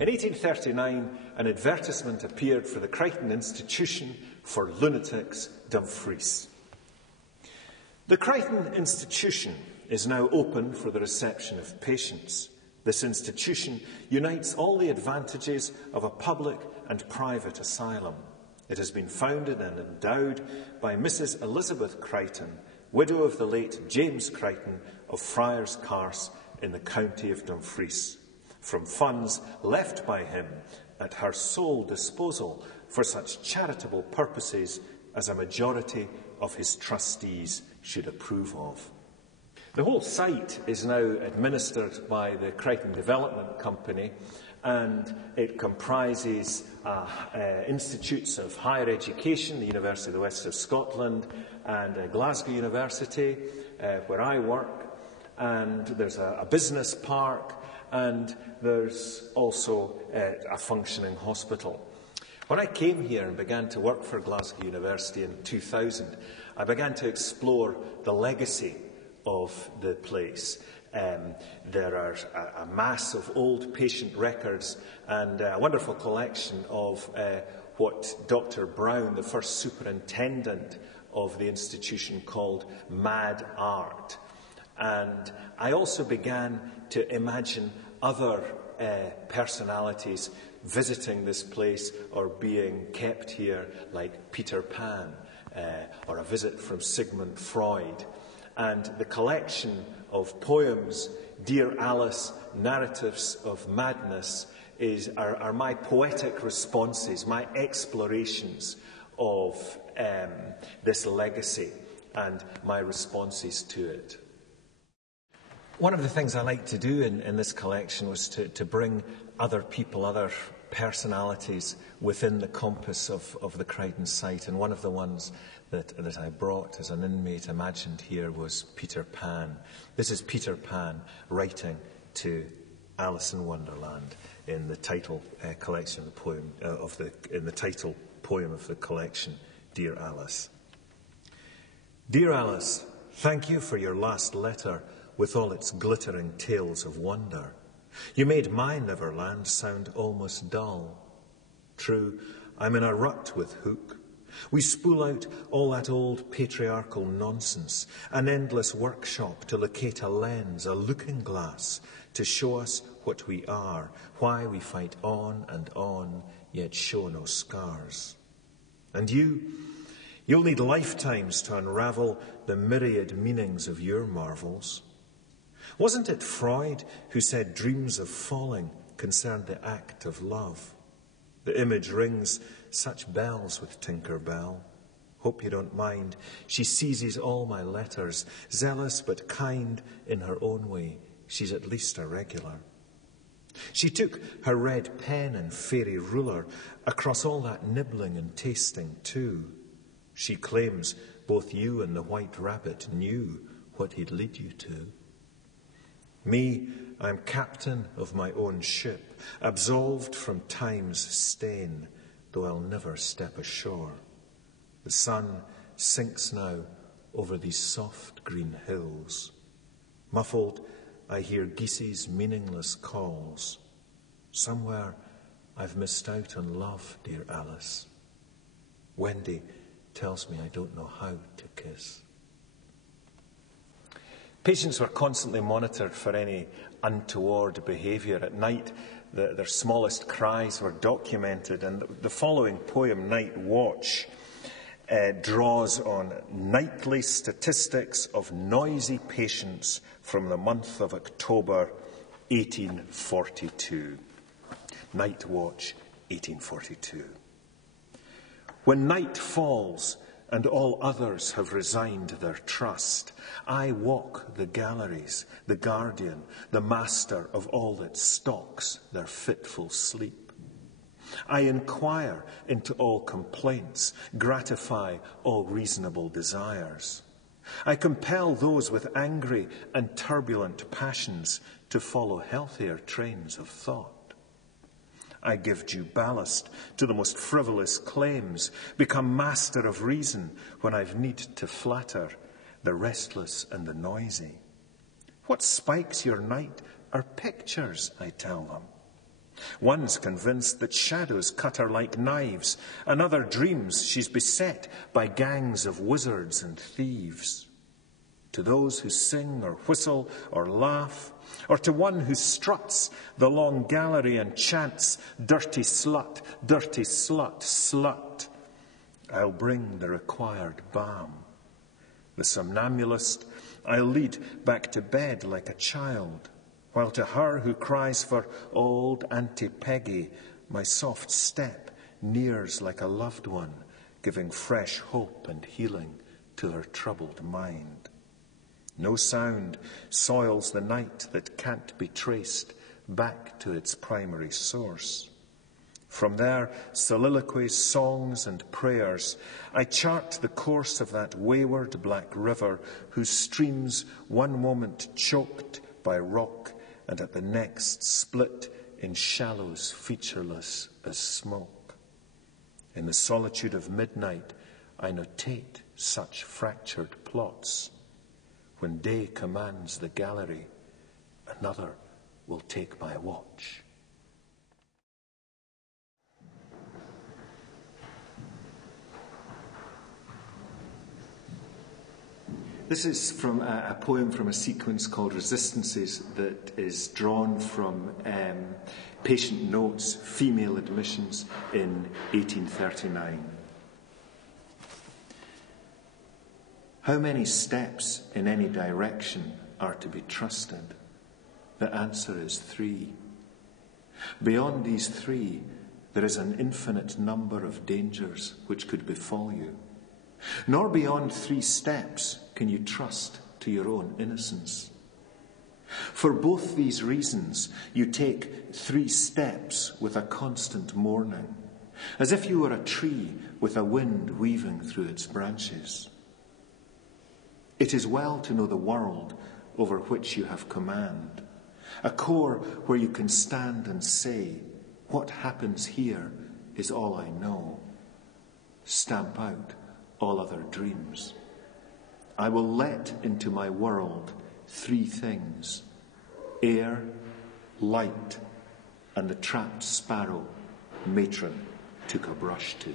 In 1839, an advertisement appeared for the Crichton Institution for Lunatics, Dumfries. The Crichton Institution is now open for the reception of patients. This institution unites all the advantages of a public and private asylum. It has been founded and endowed by Mrs. Elizabeth Crichton, widow of the late James Crichton of Friars Carse in the county of Dumfries, from funds left by him at her sole disposal for such charitable purposes as a majority of his trustees should approve of. The whole site is now administered by the Crichton Development Company, and it comprises institutes of higher education, the University of the West of Scotland and Glasgow University, where I work, and there's a business park, and there's also a functioning hospital. When I came here and began to work for Glasgow University in 2000, I began to explore the legacy of the place. There are a mass of old patient records and a wonderful collection of what Dr. Brown, the first superintendent of the institution, called mad art. And I also began to imagine other personalities visiting this place or being kept here, like Peter Pan, or a visit from Sigmund Freud. And the collection of poems, Dear Alice, Narratives of Madness, are my poetic responses, my explorations of this legacy and my responses to it. One of the things I like to do in this collection was to bring other people, other personalities within the compass of the Crichton site. And one of the ones that I brought as an inmate imagined here was Peter Pan. This is Peter Pan writing to Alice in Wonderland in the title collection of the poem in the title poem of the collection, Dear Alice. Dear Alice, thank you for your last letter with all its glittering tales of wonder. You made my Neverland sound almost dull. True, I'm in a rut with Hook. We spool out all that old patriarchal nonsense, an endless workshop to locate a lens, a looking glass, to show us what we are, why we fight on, yet show no scars. And you'll need lifetimes to unravel the myriad meanings of your marvels. Wasn't it Freud who said dreams of falling concerned the act of love? The image rings such bells with Tinker Bell. Hope you don't mind. She seizes all my letters, zealous but kind in her own way. She's at least a regular. She took her red pen and fairy ruler across all that nibbling and tasting too. She claims both you and the White Rabbit knew what he'd lead you to. Me, I'm captain of my own ship, absolved from time's stain, though I'll never step ashore. The sun sinks now over these soft green hills. Muffled, I hear geese's meaningless calls. Somewhere I've missed out on love, dear Alice. Wendy tells me I don't know how to kiss. Patients were constantly monitored for any untoward behaviour. At night, their smallest cries were documented, and the following poem, Night Watch, draws on nightly statistics of noisy patients from the month of October 1842. Night Watch, 1842. When night falls and all others have resigned their trust, I walk the galleries, the guardian, the master of all that stalks their fitful sleep. I inquire into all complaints, gratify all reasonable desires. I compel those with angry and turbulent passions to follow healthier trains of thought. I give due ballast to the most frivolous claims, become master of reason when I've need to flatter the restless and the noisy. What spikes your night are pictures, I tell them. One's convinced that shadows cut her like knives. Another dreams she's beset by gangs of wizards and thieves. To those who sing or whistle or laugh, or to one who struts the long gallery and chants, dirty slut, slut, I'll bring the required balm. The somnambulist I'll lead back to bed like a child, while to her who cries for old Auntie Peggy, my soft step nears like a loved one, giving fresh hope and healing to her troubled mind. No sound soils the night that can't be traced back to its primary source. From their soliloquies, songs, and prayers, I chart the course of that wayward black river whose streams one moment choked by rock and at the next split in shallows featureless as smoke. In the solitude of midnight, I notate such fractured plots. When day commands the gallery, another will take my watch. This is from a poem from a sequence called Resistances that is drawn from Patient Notes, Female Admissions in 1839. How many steps in any direction are to be trusted? The answer is 3. Beyond these 3, there is an infinite number of dangers which could befall you. Nor beyond 3 steps can you trust to your own innocence. For both these reasons, you take 3 steps with a constant mourning, as if you were a tree with a wind weaving through its branches. It is well to know the world over which you have command, a core where you can stand and say, what happens here is all I know. Stamp out all other dreams. I will let into my world 3 things: air, light, and the trapped sparrow matron took a brush to.